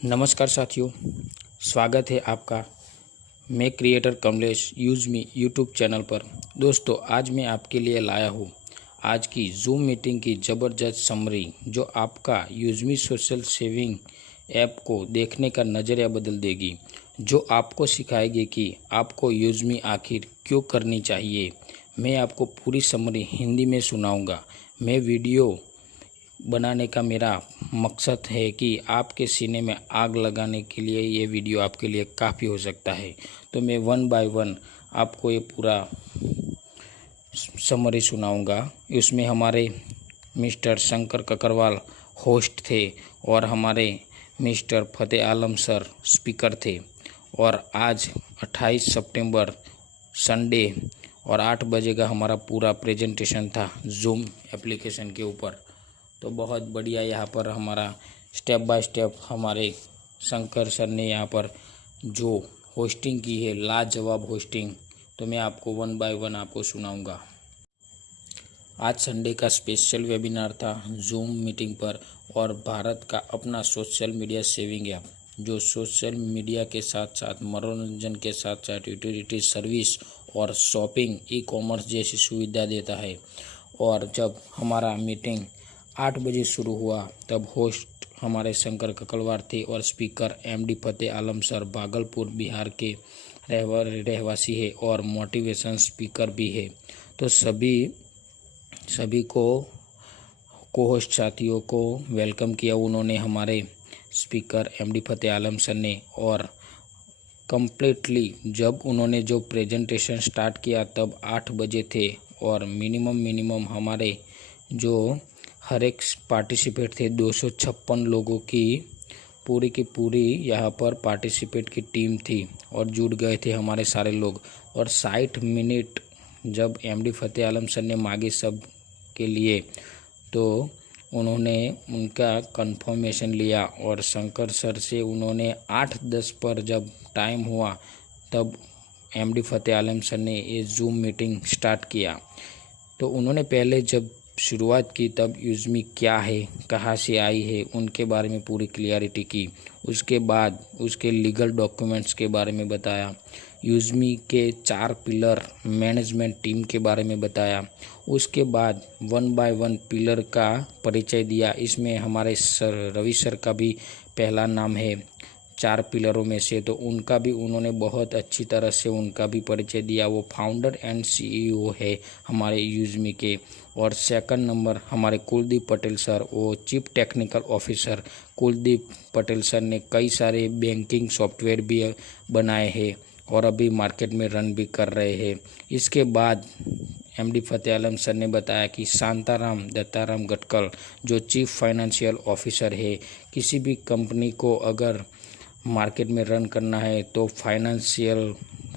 नमस्कार साथियों, स्वागत है आपका मैं creator Kamlesh use me YouTube channel पर। दोस्तों, आज मैं आपके लिए लाया हूँ आज की जूम मीटिंग की ज़बरदस्त समरी, जो आपका use me social saving app को देखने का नज़रिया बदल देगी, जो आपको सिखाएगी कि आपको यूज मी आखिर क्यों करनी चाहिए। मैं आपको पूरी समरी हिंदी में सुनाऊंगा। मैं वीडियो बनाने का मेरा मकसद है कि आपके सीने में आग लगाने के लिए ये वीडियो आपके लिए काफ़ी हो सकता है। तो मैं वन बाय वन आपको ये पूरा समरी सुनाऊंगा। इसमें हमारे मिस्टर शंकर ककरवाल होस्ट थे और हमारे मिस्टर फतेह आलम सर स्पीकर थे। और आज 28 सितंबर संडे और 8 बजे का हमारा पूरा प्रेजेंटेशन था जूम एप्लीकेशन के ऊपर। तो बहुत बढ़िया यहाँ पर हमारा स्टेप बाय स्टेप हमारे शंकर सर ने यहाँ पर जो होस्टिंग की है, लाजवाब होस्टिंग। तो मैं आपको वन बाय वन आपको सुनाऊंगा। आज संडे का स्पेशल वेबिनार था जूम मीटिंग पर, और भारत का अपना सोशल मीडिया सेविंग ऐप, जो सोशल मीडिया के साथ साथ मनोरंजन के साथ साथ यूटिलिटी सर्विस और शॉपिंग, ई कॉमर्स जैसी सुविधा देता है। और जब हमारा मीटिंग 8 बजे शुरू हुआ, तब होस्ट हमारे शंकर ककलवार थे और स्पीकर एमडी फतेह आलम सर भागलपुर बिहार के रहवासी है और मोटिवेशन स्पीकर भी है। तो सभी को होस्ट साथियों को वेलकम किया उन्होंने, हमारे स्पीकर एमडी फतेह आलम सर ने। और कम्प्लीटली जब उन्होंने जो प्रेजेंटेशन स्टार्ट किया तब 8 बजे थे, और मिनिमम हमारे जो हर एक पार्टिसिपेट थे 256 लोगों की पूरी यहाँ पर पार्टिसिपेट की टीम थी, और जुड़ गए थे हमारे सारे लोग। और 60 मिनट जब एमडी फतेह आलम सर ने मांगे सब के लिए, तो उन्होंने उनका कंफर्मेशन लिया, और शंकर सर से उन्होंने 8:10 पर जब टाइम हुआ, तब एमडी फतेह आलम सर ने ये जूम मीटिंग स्टार्ट किया। तो उन्होंने पहले जब शुरुआत की तब यूज़मी क्या है, कहाँ से आई है, उनके बारे में पूरी क्लियरिटी की। उसके बाद उसके लीगल डॉक्यूमेंट्स के बारे में बताया, यूज़मी के 4 पिलर मैनेजमेंट टीम के बारे में बताया। उसके बाद वन बाय वन पिलर का परिचय दिया। इसमें हमारे सर रवि सर का भी पहला नाम है 4 पिलरों में से, तो उनका भी उन्होंने बहुत अच्छी तरह से उनका भी परिचय दिया। वो फाउंडर एंड सीईओ है हमारे यूज़मी के। और सेकंड नंबर हमारे कुलदीप पटेल सर, वो chief technical officer Kuldeep Patel sir ने कई सारे बैंकिंग सॉफ्टवेयर भी बनाए हैं और अभी मार्केट में रन भी कर रहे हैं। इसके बाद एमडी फतेह आलम सर ने बताया कि शांताराम दत्ताराम गटकल, जो चीफ फाइनेंशियल ऑफिसर है, किसी भी कंपनी को अगर मार्केट में रन करना है तो फाइनेंशियल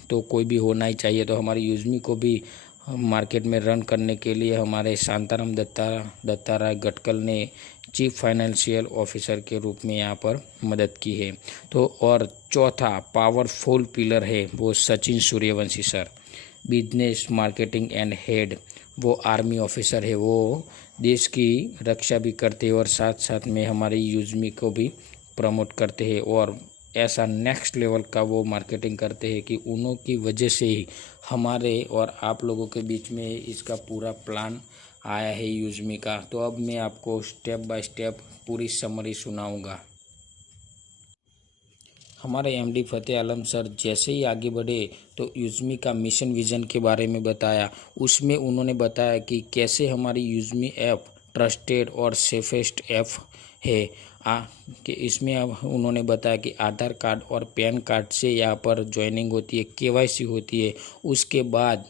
तो कोई भी होना ही चाहिए। तो हमारी यूज़मी को भी मार्केट में रन करने के लिए हमारे शांताराम दत्ताराय गटकल ने चीफ फाइनेंशियल ऑफिसर के रूप में यहाँ पर मदद की है। तो और चौथा पावरफुल पिलर है वो Sachin Suryavanshi sir, business marketing and head, वो आर्मी ऑफिसर है, वो देश की रक्षा भी करते हैं और साथ साथ में हमारी यूज़मी को भी प्रमोट करते हैं। और ऐसा नेक्स्ट लेवल का वो मार्केटिंग करते हैं कि उन्हों की वजह से ही हमारे और आप लोगों के बीच में इसका पूरा प्लान आया है यूज़मी का। तो अब मैं आपको स्टेप बाय स्टेप पूरी समरी सुनाऊंगा। हमारे एमडी फतेह आलम सर जैसे ही आगे बढ़े तो यूज़मी का मिशन विज़न के बारे में बताया। उसमें उन्होंने बताया कि कैसे हमारी यूज़मी ऐप ट्रस्टेड और सेफेस्ट ऐप है। कि इसमें अब उन्होंने बताया कि आधार कार्ड और पैन कार्ड से यहाँ पर ज्वाइनिंग होती है, केवाईसी होती है। उसके बाद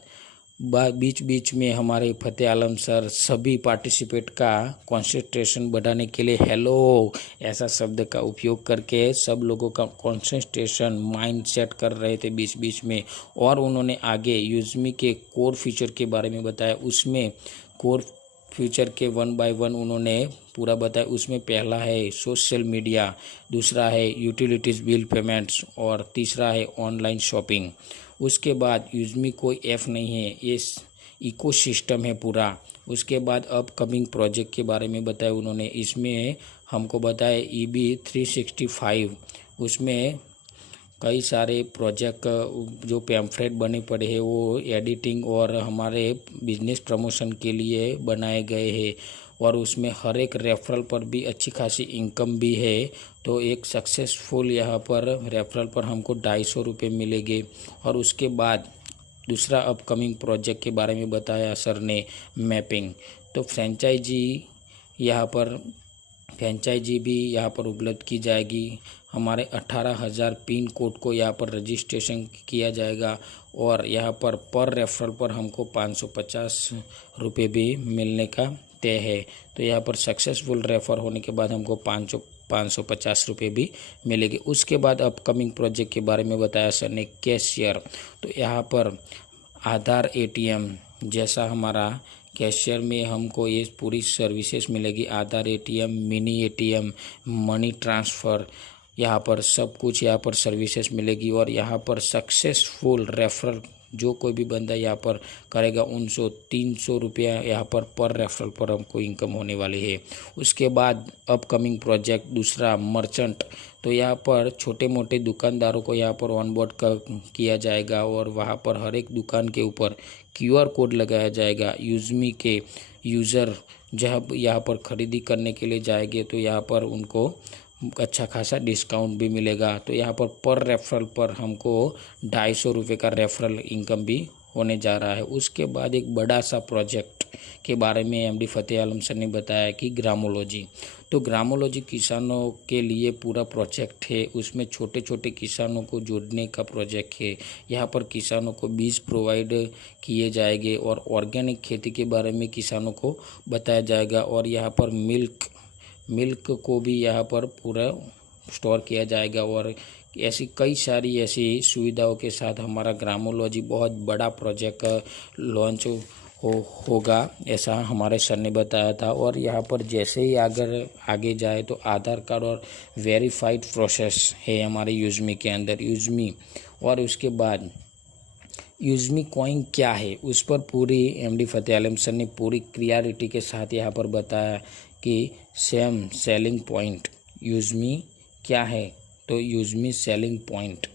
बीच में हमारे फतेह आलम सर सभी पार्टिसिपेट का कंसंट्रेशन बढ़ाने के लिए हेलो ऐसा शब्द का उपयोग करके सब लोगों का कंसंट्रेशन माइंड सेट कर रहे थे बीच में। और उन्होंने आगे यूज़मी के कोर फीचर के बारे में बताया। उसमें कोर फ्यूचर के वन बाय वन उन्होंने पूरा बताया। उसमें पहला है सोशल मीडिया, दूसरा है यूटिलिटीज़ बिल पेमेंट्स, और तीसरा है ऑनलाइन शॉपिंग। उसके बाद यूज़मी कोई ऐप नहीं है, ये इकोसिस्टम है पूरा। उसके बाद अपकमिंग प्रोजेक्ट के बारे में बताया उन्होंने। इसमें हमको बताया EB365, उसमें कई सारे प्रोजेक्ट जो पैम्फलेट बने पड़े हैं वो एडिटिंग और हमारे बिजनेस प्रमोशन के लिए बनाए गए हैं, और उसमें हर एक रेफरल पर भी अच्छी खासी इनकम भी है। तो एक सक्सेसफुल यहाँ पर रेफरल पर हमको 250 रुपये मिलेंगे। और उसके बाद दूसरा अपकमिंग प्रोजेक्ट के बारे में बताया सर ने, मैपिंग। तो फ्रेंचाइजी भी यहाँ पर उपलब्ध की जाएगी। हमारे 18,000 पिन कोड को यहाँ पर रजिस्ट्रेशन किया जाएगा, और यहाँ पर रेफरल पर हमको 550 रुपये भी मिलने का तय है। तो यहाँ पर सक्सेसफुल रेफर होने के बाद हमको 550 रुपये भी मिलेगी। उसके बाद अपकमिंग प्रोजेक्ट के बारे में बताया सर ने, कैशियर। तो यहाँ पर आधार ATM जैसा हमारा कैशियर में हमको ये पूरी सर्विसेज मिलेगी। आधार ATM, mini ATM, money transfer, यहाँ पर सब कुछ यहाँ पर सर्विसेज मिलेगी। और यहाँ पर सक्सेसफुल रेफरल जो कोई भी बंदा यहाँ पर करेगा 300 रुपया यहाँ पर रेफरल पर हमको इनकम होने वाली है। उसके बाद अपकमिंग प्रोजेक्ट दूसरा, मर्चेंट। तो यहाँ पर छोटे मोटे दुकानदारों को यहाँ पर ऑनबोर्ड किया जाएगा, और वहाँ पर हर एक दुकान के ऊपर QR कोड लगाया जाएगा। यूज़मी के यूज़र जब यहाँ पर ख़रीदी करने के लिए जाएंगे तो यहाँ पर उनको अच्छा खासा डिस्काउंट भी मिलेगा। तो यहाँ पर रेफरल पर हमको 250 रुपये का रेफरल इनकम भी होने जा रहा है। उसके बाद एक बड़ा सा प्रोजेक्ट के बारे में MD फतेह आलम सर ने बताया कि ग्रामोलॉजी। तो ग्रामोलॉजी किसानों के लिए पूरा प्रोजेक्ट है, उसमें छोटे छोटे किसानों को जोड़ने का प्रोजेक्ट है। यहाँ पर किसानों को बीज प्रोवाइड किए जाएंगे, और ऑर्गेनिक खेती के बारे में किसानों को बताया जाएगा। और यहाँ पर मिल्क को भी यहाँ पर पूरा स्टोर किया जाएगा, और ऐसी कई सारी ऐसी सुविधाओं के साथ हमारा ग्रामोलॉजी बहुत बड़ा प्रोजेक्ट लॉन्च होगा, ऐसा हमारे सर ने बताया था। और यहाँ पर जैसे ही आगे जाए तो आधार कार्ड और वेरीफाइड प्रोसेस है हमारे यूज़मी के अंदर, यूज़मी। और उसके बाद यूज़मी कॉइन क्या है, उस पर पूरी MD फतेह आलम सर ने पूरी क्लियरिटी के साथ यहाँ पर बताया कि सेलिंग पॉइंट यूज़मी क्या है। तो यूज़मी selling point,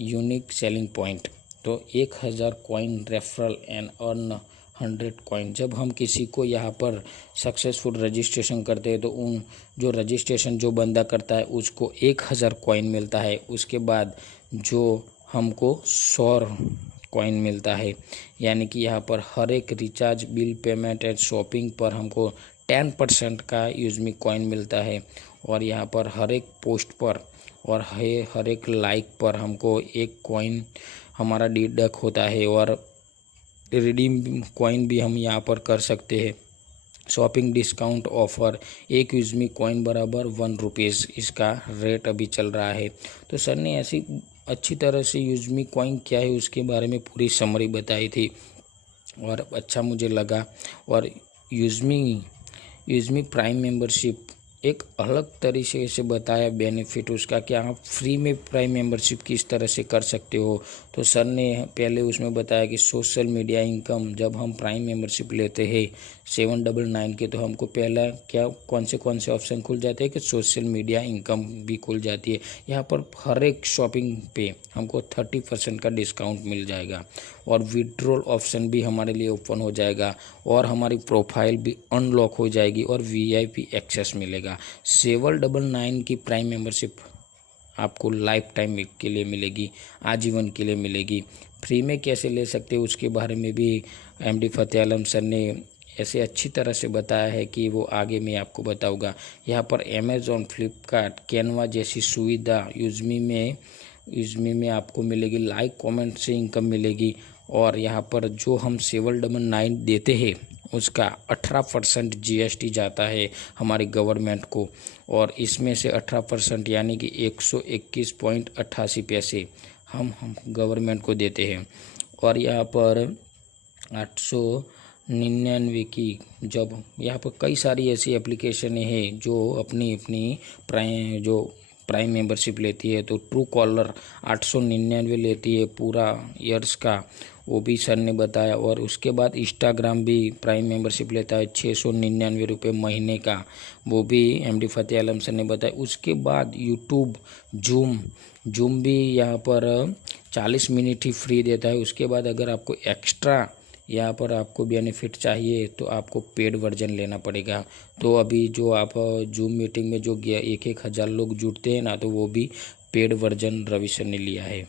unique selling point. तो 1000 coin referral and earn 100 coin. जब हम किसी को यहाँ पर सक्सेसफुल रजिस्ट्रेशन करते हैं तो उन जो रजिस्ट्रेशन जो बंदा करता है उसको 1000 कॉइन मिलता है। उसके बाद जो हमको 100 कॉइन मिलता है, यानी कि यहाँ पर हर एक recharge, bill payment and shopping पर हमको 10% का यूज़मी कॉइन मिलता है। और यहाँ पर हर एक पोस्ट पर और हर एक लाइक पर हमको 1 कॉइन हमारा डिडक्ट होता है, और रिडीम कॉइन भी हम यहाँ पर कर सकते हैं। शॉपिंग डिस्काउंट ऑफ़र, 1 यूज़मी कॉइन बराबर 1 रुपीज़, इसका रेट अभी चल रहा है। तो सर ने ऐसी अच्छी तरह से यूज़मी कॉइन क्या है उसके बारे में पूरी समरी बताई थी, और अच्छा मुझे लगा। और यूज़मी प्राइम मेंबरशिप एक अलग तरीके से बताया बेनिफिट उसका, कि आप फ्री में प्राइम मेंबरशिप किस तरह से कर सकते हो। तो सर ने पहले उसमें बताया कि सोशल मीडिया इनकम, जब हम प्राइम मेंबरशिप लेते हैं 799 के, तो हमको पहला कौन से ऑप्शन खुल जाते हैं कि सोशल मीडिया इनकम भी खुल जाती है। यहाँ पर हर एक शॉपिंग पे हमको 30% का डिस्काउंट मिल जाएगा, और विड्रॉल ऑप्शन भी हमारे लिए ओपन हो जाएगा, और हमारी प्रोफाइल भी अनलॉक हो जाएगी, और VIP एक्सेस मिलेगा। 799 की प्राइम मेंबरशिप आपको लाइफ टाइम के लिए मिलेगी, आजीवन के लिए मिलेगी। फ्री में कैसे ले सकते हो उसके बारे में भी MD फतेह आलम सर ने ऐसे अच्छी तरह से बताया है कि वो आगे मैं आपको बताऊंगा। यहाँ पर अमेज़ॉन, फ्लिपकार्ट, कैनवा जैसी सुविधा यूज़मी में आपको मिलेगी। लाइक कमेंट से इनकम मिलेगी, और यहाँ पर जो हम 799 देते हैं उसका 18% GST जाता है हमारी गवर्नमेंट को, और इसमें से 18% यानी कि 121.88 पैसे हम गवर्नमेंट को देते हैं। और यहाँ पर 899 की, जब यहाँ पर कई सारी ऐसी एप्लीकेशन हैं जो अपनी प्राइम मेंबरशिप लेती है। तो ट्रू कॉलर 899 लेती है पूरा ईयर्स का, वो भी सर ने बताया। और उसके बाद इंस्टाग्राम भी प्राइम मेंबरशिप लेता है 699 रुपये महीने का, वो भी एमडी फतेह आलम सर ने बताया। उसके बाद यूट्यूब जूम भी यहाँ पर 40 मिनट ही फ्री देता है। उसके बाद अगर आपको एक्स्ट्रा यहाँ पर आपको बेनिफिट चाहिए तो आपको पेड वर्जन लेना पड़ेगा। तो अभी जो आप जूम मीटिंग में जो 1,000 लोग जुड़ते हैं ना, तो वो भी पेड वर्जन रवि सर ने लिया है।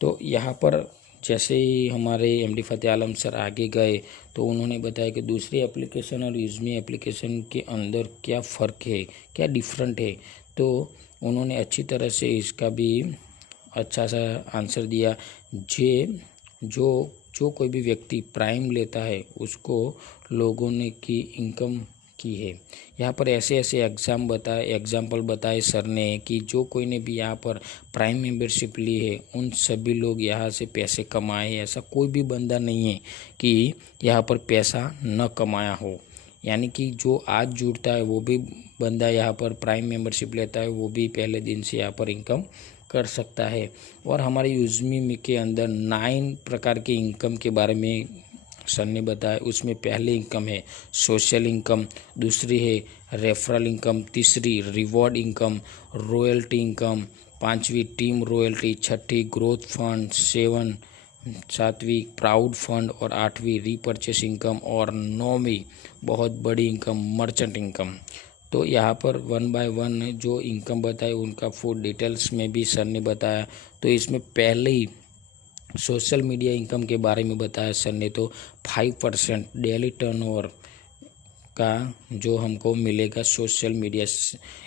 तो यहाँ पर जैसे ही हमारे एमडी फतेह आलम सर आगे गए तो उन्होंने बताया कि दूसरी एप्लीकेशन और यूज़मी एप्लीकेशन के अंदर क्या फ़र्क है, क्या डिफरेंट है। तो उन्होंने अच्छी तरह से इसका भी अच्छा सा आंसर दिया। जो कोई भी व्यक्ति प्राइम लेता है उसको लोगों ने की इनकम की है। यहाँ पर ऐसे एग्जाम्पल बताए सर ने कि जो कोई ने भी यहाँ पर प्राइम मेंबरशिप ली है उन सभी लोग यहाँ से पैसे कमाए हैं। ऐसा कोई भी बंदा नहीं है कि यहाँ पर पैसा न कमाया हो। यानी कि जो आज जुड़ता है वो भी बंदा यहाँ पर प्राइम मेंबरशिप लेता है, वो भी पहले दिन से यहाँ पर इनकम कर सकता है। और हमारे यूज़मी के अंदर 9 प्रकार के इनकम के बारे में सर ने बताया। उसमें पहले इनकम है सोशल इनकम, दूसरी है रेफरल इनकम, तीसरी रिवॉर्ड इनकम, रॉयल्टी इनकम, पांचवी टीम रॉयल्टी, छठी ग्रोथ फंड, सातवीं प्राउड फंड और आठवीं रीपर्चेस इनकम और नौवीं बहुत बड़ी इनकम मर्चेंट इनकम। तो यहाँ पर 1 बाय 1 जो इनकम बताए उनका फुल डिटेल्स में भी सर ने बताया। तो इसमें पहले ही सोशल मीडिया इनकम के बारे में बताया सर ने। तो 5% डेली टर्नओवर का जो हमको मिलेगा सोशल मीडिया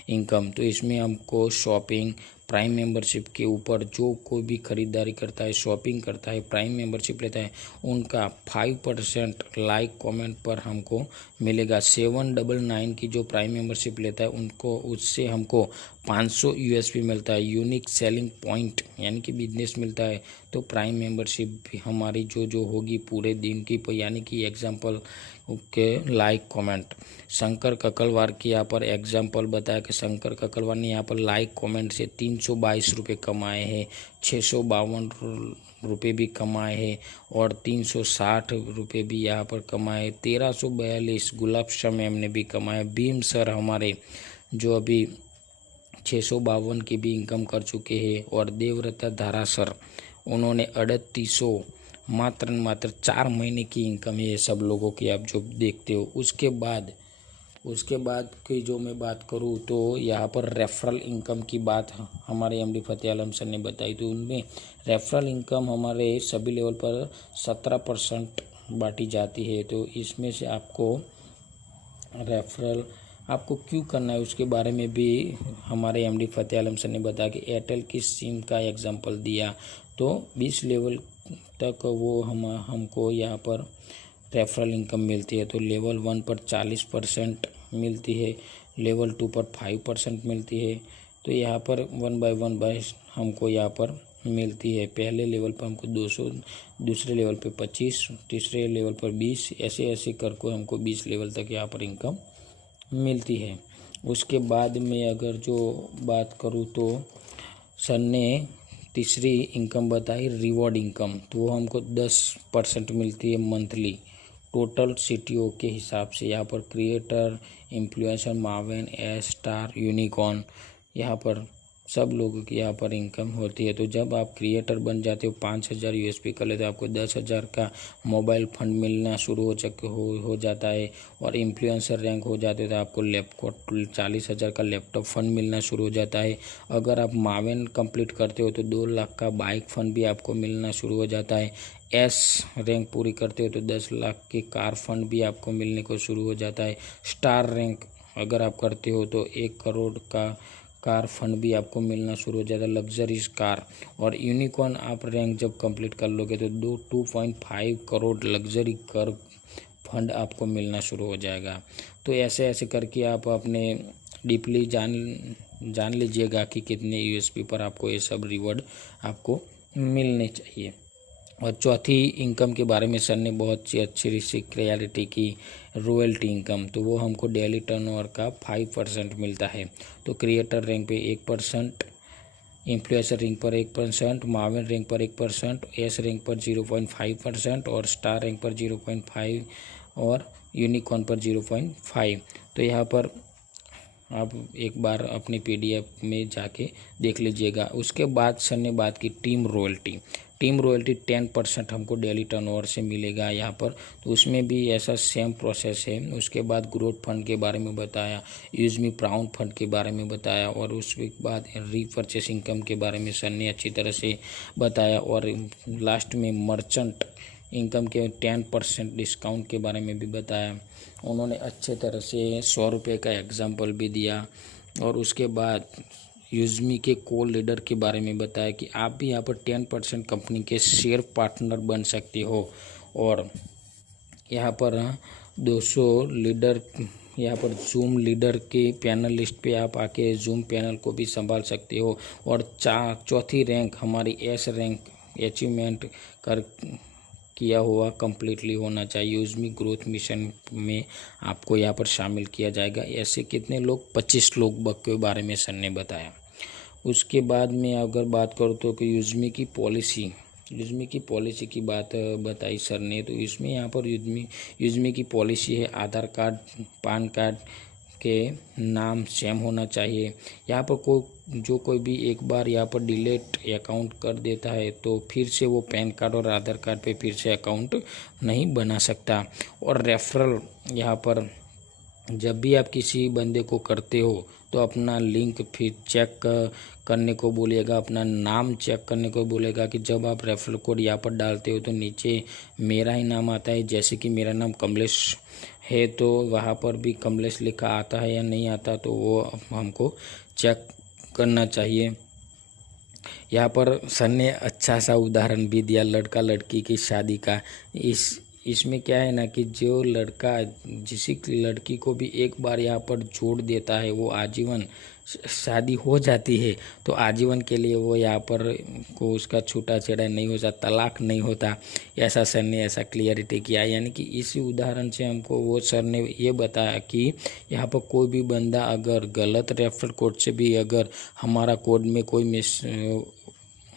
इनकम। तो इसमें हमको शॉपिंग, प्राइम मेंबरशिप के ऊपर जो कोई भी खरीदारी करता है, शॉपिंग करता है, प्राइम मेंबरशिप लेता है, उनका 5% लाइक कमेंट पर हमको मिलेगा। 799 की जो प्राइम मेंबरशिप लेता है उनको उससे हमको 500 यूएसपी मिलता है, यूनिक सेलिंग पॉइंट यानी कि बिजनेस मिलता है। तो प्राइम मेंबरशिप भी हमारी जो होगी पूरे दिन की, यानी कि एग्जांपल के लाइक कमेंट। शंकर ककलवार की यहाँ पर एग्जांपल बताया कि शंकर ककलवार ने यहाँ पर लाइक कमेंट से 322 रुपये कमाए हैं, 652 रुपये भी कमाए हैं और 360 रुपये भी यहाँ पर कमाए। 1342 गुलाब शाह मैम ने भी कमाए। भीम सर हमारे जो अभी 652 की भी इनकम कर चुके हैं। और देवव्रता धारा सर उन्होंने 3800 मात्र 4 महीने की इनकम है ये सब लोगों की, आप जो देखते हो। उसके बाद की जो मैं बात करूँ तो यहाँ पर रेफरल इनकम की बात हमारे एमडी फतेह आलम सर ने बताई। तो उनमें रेफरल इनकम हमारे सभी लेवल पर 17% बांटी जाती है। तो इसमें से आपको रेफरल आपको क्यों करना है उसके बारे में भी हमारे एमडी फतेह आलम सर ने बताया कि एयरटेल की सिम का एग्जांपल दिया। तो 20 लेवल तक वो हमको यहाँ पर रेफरल इनकम मिलती है। तो लेवल 1 पर 40% मिलती है, लेवल 2 पर 5% मिलती है। तो यहाँ पर 1 बाय हमको यहाँ पर मिलती है। पहले लेवल पर हमको 200, दूसरे लेवल पे 25, तीसरे लेवल पर 20, ऐसे करके हमको 20 लेवल तक यहाँ पर इनकम मिलती है। उसके बाद में अगर जो बात करूँ तो सर ने तीसरी इनकम बताई रिवॉर्ड इनकम। तो वो हमको 10% मिलती है मंथली टोटल सीटीओ के हिसाब से। यहाँ पर क्रिएटर, इन्फ्लुएंसर, मार्वेन, स्टार, यूनिकॉर्न, यहाँ पर सब लोगों की यहाँ पर इनकम होती है। तो जब आप क्रिएटर बन जाते हो 5000 यूएसपी कर लेते हो, आपको 10,000 का मोबाइल फंड मिलना शुरू हो जाता है। और इन्फ्लुएंसर रैंक हो जाते हो तो आपको लैपटॉप 40,000 का लैपटॉप फंड मिलना शुरू हो जाता है। अगर आप मावेन कंप्लीट करते हो तो 2 लाख का बाइक फंड भी आपको मिलना शुरू हो जाता है। एस रैंक पूरी करते हो तो 10 लाख के कार फंड भी आपको मिलने को शुरू हो जाता है। स्टार रैंक अगर आप करते हो तो 1 करोड़ का कार फंड भी आपको मिलना शुरू हो जाता है, लग्जरीज कार। और यूनिकॉर्न आप रैंक जब कंप्लीट कर लोगे तो 2.5 करोड़ लग्जरी कार फंड आपको मिलना शुरू हो जाएगा। तो ऐसे करके आप अपने डीपली जान लीजिएगा कि कितने यूएसपी पर आपको ये सब रिवॉर्ड आपको मिलने चाहिए। और चौथी इनकम के बारे में सर ने बहुत सी अच्छी सी क्लियरिटी की, रॉयल्टी इनकम। तो वो हमको डेली टर्नओवर का 5% मिलता है। तो क्रिएटर रैंक पे 1%, इन्फ्लुएंसर रैंक पर 1%, माविन रैंक पर 1%, एस रैंक पर 0.5% और स्टार रैंक पर 0.5 और यूनिकॉर्न पर 0.5। तो यहाँ पर आप एक बार अपनी PDF में जाके देख लीजिएगा। उसके बाद सर ने बात की टीम रॉयल्टी। टीम रॉयल्टी 10% हमको डेली टर्नओवर से मिलेगा यहाँ पर, तो उसमें भी ऐसा सेम प्रोसेस है। उसके बाद ग्रोथ फंड के बारे में बताया, यूजमी प्राउन फंड के बारे में बताया और उसके बाद रीपरचेस इनकम के बारे में सर ने अच्छी तरह से बताया और लास्ट में मर्चेंट इनकम के 10% डिस्काउंट के बारे में भी बताया। उन्होंने अच्छे तरह से 100 रुपये का एग्जाम्पल भी दिया और उसके बाद यूजमी के को लीडर के बारे में बताया कि आप भी यहाँ पर 10% कंपनी के शेयर पार्टनर बन सकते हो और यहाँ पर 200 लीडर, यहाँ पर जूम लीडर के पैनल लिस्ट पे आप आके जूम पैनल को भी संभाल सकते हो और चौथी रैंक हमारी एस रैंक अचीवमेंट किया हुआ कंप्लीटली होना चाहिए। यूजमी ग्रोथ मिशन में आपको यहाँ पर शामिल किया जाएगा। ऐसे कितने लोग, 25 लोग के बारे में सर ने बताया। उसके बाद में अगर बात करूँ तो कि यूजमी की पॉलिसी की बात बताई सर ने। तो इसमें यहाँ पर यूजमी की पॉलिसी है आधार कार्ड, पान कार्ड के नाम सेम होना चाहिए। यहाँ पर कोई भी एक बार यहाँ पर डिलीट अकाउंट कर देता है तो फिर से वो पैन कार्ड और आधार कार्ड पे फिर से अकाउंट नहीं बना सकता। और रेफरल, यहाँ पर जब भी आप किसी बंदे को करते हो तो अपना लिंक फिर चेक करने को बोलेगा, अपना नाम चेक करने को बोलेगा कि जब आप रेफरल कोड यहाँ पर डालते हो तो नीचे मेरा ही नाम आता है। जैसे कि मेरा नाम कमलेश है तो वहाँ पर भी कमलेश लिखा आता है या नहीं आता, तो वो हमको चेक करना चाहिए। यहाँ पर सर ने अच्छा सा उदाहरण भी दिया लड़का लड़की की शादी का। इसमें क्या है ना कि जो लड़का जिस लड़की को भी एक बार यहाँ पर जोड़ देता है वो आजीवन शादी हो जाती है, तो आजीवन के लिए वो यहाँ पर को उसका छूटा छेड़ा नहीं होता, तलाक नहीं होता। ऐसा सर ने ऐसा क्लियरिटी किया। यानी कि इस उदाहरण से हमको वो सर ने ये बताया कि यहाँ पर कोई भी बंदा अगर गलत रेफरल कोड से भी अगर हमारा कोड में कोई मिस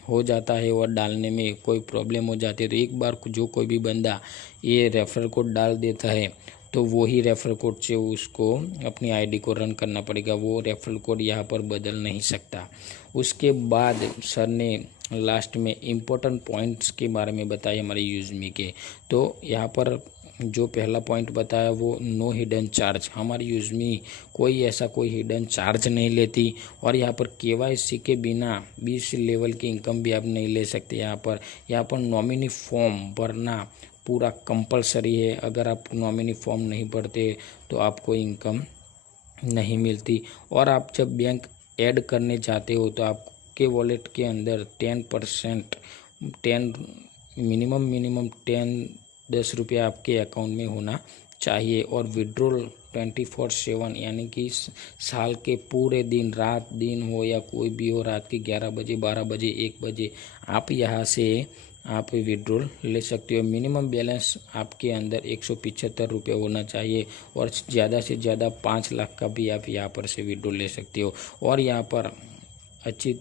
हो जाता है और डालने में कोई प्रॉब्लम हो जाती है, तो एक बार जो कोई भी बंदा ये रेफरल कोड डाल देता है तो वही रेफरल कोड से उसको अपनी आईडी को रन करना पड़ेगा। वो रेफरल कोड यहाँ पर बदल नहीं सकता। उसके बाद सर ने लास्ट में इम्पोर्टेंट पॉइंट्स के बारे में बताया हमारे यूजमी के। तो यहाँ पर जो पहला पॉइंट बताया वो नो हिडन चार्ज। हमारी यूजमी कोई हिडन चार्ज नहीं लेती और यहाँ पर KYC के बिना 20 लेवल की इनकम भी आप नहीं ले सकते। यहाँ पर नॉमिनी फॉर्म भरना पूरा कंपलसरी है। अगर आप नॉमिनी फॉर्म नहीं भरते तो आपको इनकम नहीं मिलती। और आप जब बैंक ऐड करने जाते हो तो आपके वॉलेट के अंदर 10% मिनिमम 10 रुपया आपके अकाउंट में होना चाहिए। और विड्रॉल 24/7 यानी कि साल के पूरे दिन, रात दिन हो या कोई भी हो, रात के 11 बजे, 12 बजे, 1 बजे आप यहाँ से आप विड्रॉल ले सकते हो। मिनिमम बैलेंस आपके अंदर 175 रुपये होना चाहिए और ज़्यादा से ज़्यादा 5 लाख का भी आप यहाँ पर से विड्रॉल ले सकते हो। और यहाँ पर अच्छी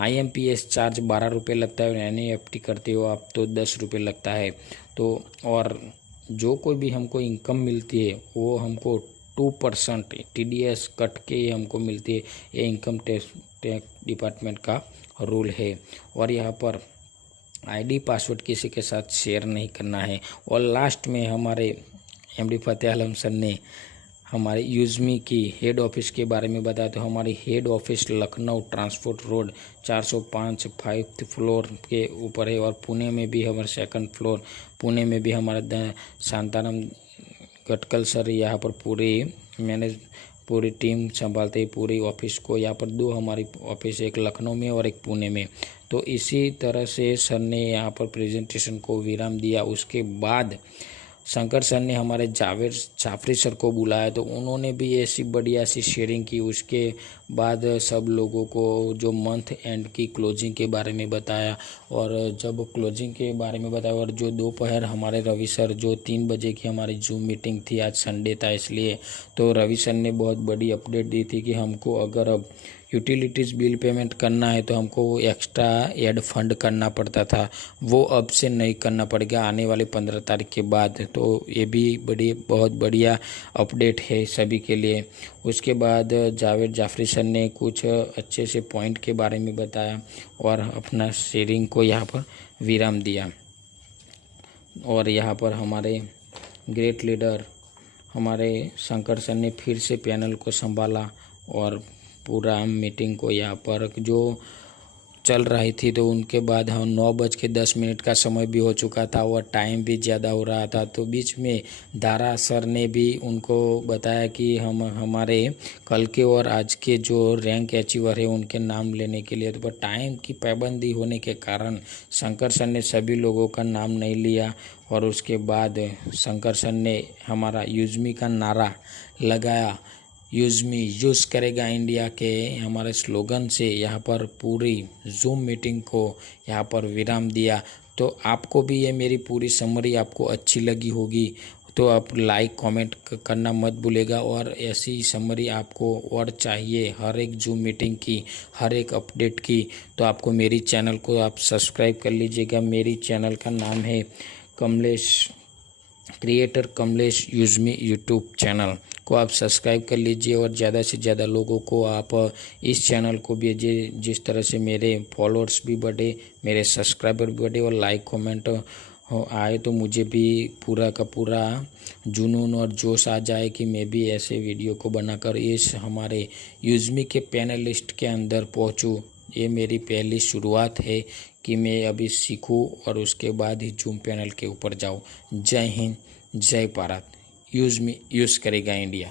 IMPS चार्ज 12 रुपये लगता है और NEFT करते हो आप तो 10 रुपये लगता है। तो और जो कोई भी हमको इनकम मिलती है वो हमको 2% TDS कट के हमको मिलती है। ये इनकम टैक्स डिपार्टमेंट का रूल है। और यहाँ पर ID पासवर्ड किसी के साथ शेयर नहीं करना है। और लास्ट में हमारे MD फतेह आलम सर ने हमारे यूजमी की हेड ऑफिस के बारे में बताया। तो हमारी head office Lucknow transport road 405 5th floor के ऊपर है। और पुणे में भी हमारा 2nd फ्लोर, पुणे में भी हमारा शांताराम गटकल सर यहाँ पर पूरी टीम संभालते हैं पूरी ऑफिस को। यहाँ पर 2 हमारी ऑफिस, एक लखनऊ में और एक पुणे में। तो इसी तरह से सर ने यहाँ पर प्रेजेंटेशन को विराम दिया। उसके बाद शंकर सर ने हमारे जावेद जाफरी सर को बुलाया तो उन्होंने भी ऐसी बढ़िया सी शेयरिंग की। उसके बाद सब लोगों को जो मंथ एंड की क्लोजिंग के बारे में बताया। और जब क्लोजिंग के बारे में बताया और जो दोपहर हमारे रवि सर जो 3 बजे की हमारी जूम मीटिंग थी, आज संडे था इसलिए, तो रवि सर ने बहुत बड़ी अपडेट दी थी कि हमको अगर अब यूटिलिटीज़ बिल पेमेंट करना है तो हमको एक्स्ट्रा ऐड फंड करना पड़ता था, वो अब से नहीं करना पड़ेगा आने वाले 15 तारीख के बाद। तो ये भी बहुत बढ़िया अपडेट है सभी के लिए। उसके बाद जावेद जाफरी सर ने कुछ अच्छे से पॉइंट के बारे में बताया और अपना शेयरिंग को यहाँ पर विराम दिया। और यहाँ पर हमारे ग्रेट लीडर हमारे शंकर सर ने फिर से पैनल को संभाला और पूरा मीटिंग को यहाँ पर जो चल रही थी, तो उनके बाद हम 9:10 का समय भी हो चुका था और टाइम भी ज़्यादा हो रहा था। तो बीच में दारा सर ने भी उनको बताया कि हम हमारे कल के और आज के जो रैंक अचीवर है उनके नाम लेने के लिए, तो पर टाइम की पाबंदी होने के कारण शंकर सर ने सभी लोगों का नाम नहीं लिया। और उसके बाद शंकर सर ने हमारा यूज़ मी का नारा लगाया, यूज़ मी यूज़ करेगा इंडिया के हमारे स्लोगन से यहाँ पर पूरी जूम मीटिंग को यहाँ पर विराम दिया। तो आपको भी ये मेरी पूरी समरी आपको अच्छी लगी होगी तो आप लाइक कमेंट करना मत भूलेगा। और ऐसी समरी आपको और चाहिए हर एक जूम मीटिंग की, हर एक अपडेट की, तो आपको मेरी चैनल को आप सब्सक्राइब कर लीजिएगा। मेरी चैनल का नाम है क्रिएटर कमलेश यूज़ मी यूट्यूब चैनल को आप सब्सक्राइब कर लीजिए और ज़्यादा से ज़्यादा लोगों को आप इस चैनल को भेजिए, जिस तरह से मेरे फॉलोअर्स भी बढ़े, मेरे सब्सक्राइबर भी बढ़े और लाइक कमेंट आए, तो मुझे भी पूरा का पूरा जुनून और जोश आ जाए कि मैं भी ऐसे वीडियो को बनाकर इस हमारे यूज़ मी के पैनलिस्ट के अंदर पहुंचूं। ये मेरी पहली शुरुआत है कि मैं अभी सीखूं और उसके बाद ही जूम पैनल के ऊपर जाऊं। जय हिंद, जय भारत। यूज़ मी यूज़ करेगा इंडिया।